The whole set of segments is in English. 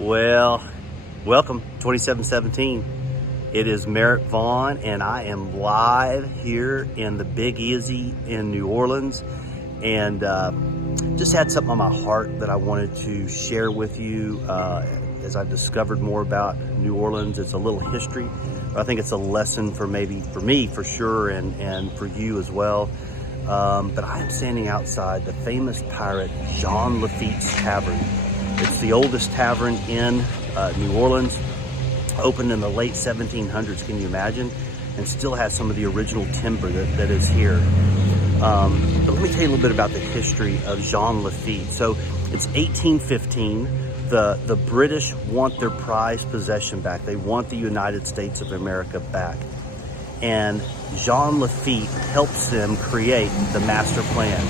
Well, welcome 2717. It is Merritt Vaughn, and I am live here in the Big Easy in New Orleans, and just had something on my heart that I wanted to share with you as I've discovered more about New Orleans. It's a little history, but I think it's a lesson for me for sure, and for you as well. But I am standing outside the famous pirate Jean Lafitte's Tavern. It's the oldest tavern in New Orleans, opened in the late 1700s, can you imagine? And still has some of the original timber that is here. But let me tell you a little bit about the history of Jean Lafitte. So it's 1815. The British want their prized possession back. They want the United States of America back. And Jean Lafitte helps them create the master plan.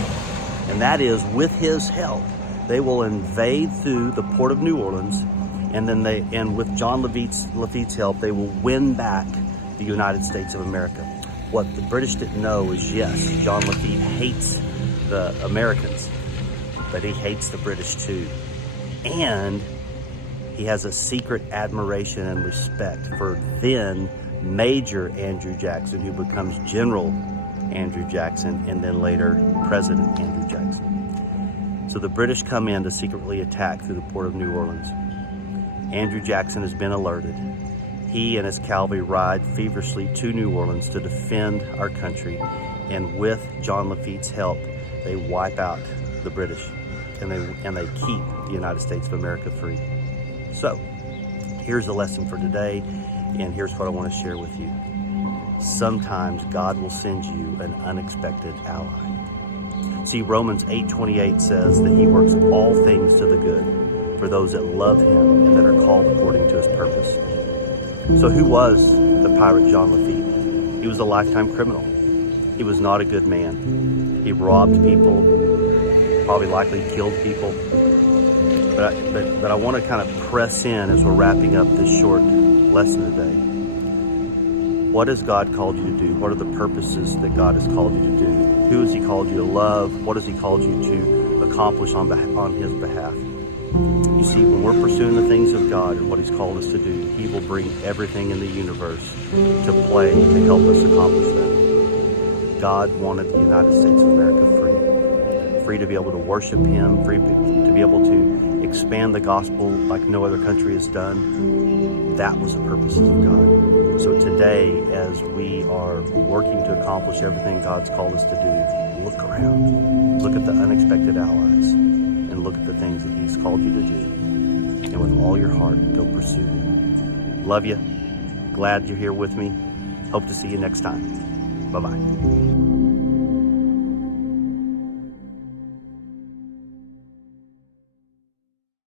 And that is, with his help, they will invade through the port of New Orleans, and with Jean Lafitte's help, they will win back the United States of America. What the British didn't know is, yes, Jean Lafitte hates the Americans, but he hates the British too. And he has a secret admiration and respect for then Major Andrew Jackson, who becomes General Andrew Jackson, and then later President Andrew Jackson. So the British come in to secretly attack through the port of New Orleans. Andrew Jackson has been alerted. He and his cavalry ride feverishly to New Orleans to defend our country, and with Jean Lafitte's help, they wipe out the British, and they keep the United States of America free. So here's the lesson for today, and here's what I want to share with you. Sometimes God will send you an unexpected ally. See, Romans 8:28 says that he works all things to the good for those that love him and that are called according to his purpose. So who was the pirate Jean Lafitte? He was a lifetime criminal. He was not a good man. He robbed people, probably likely killed people. But I want to kind of press in as we're wrapping up this short lesson today. What has God called you to do? What are the purposes that God has called you to do? Who has he called you to love? What has he called you to accomplish on his behalf? You see, when we're pursuing the things of God and what he's called us to do, he will bring everything in the universe to play to help us accomplish that. God wanted the United States of America free to be able to worship him, free to be able to expand the gospel like no other country has done. That was the purposes of God. So today, as we are working to accomplish everything God's called us to do, look around, look at the unexpected allies, and look at the things that he's called you to do. And with all your heart, go pursue them. Love you. Glad you're here with me. Hope to see you next time. Bye-bye.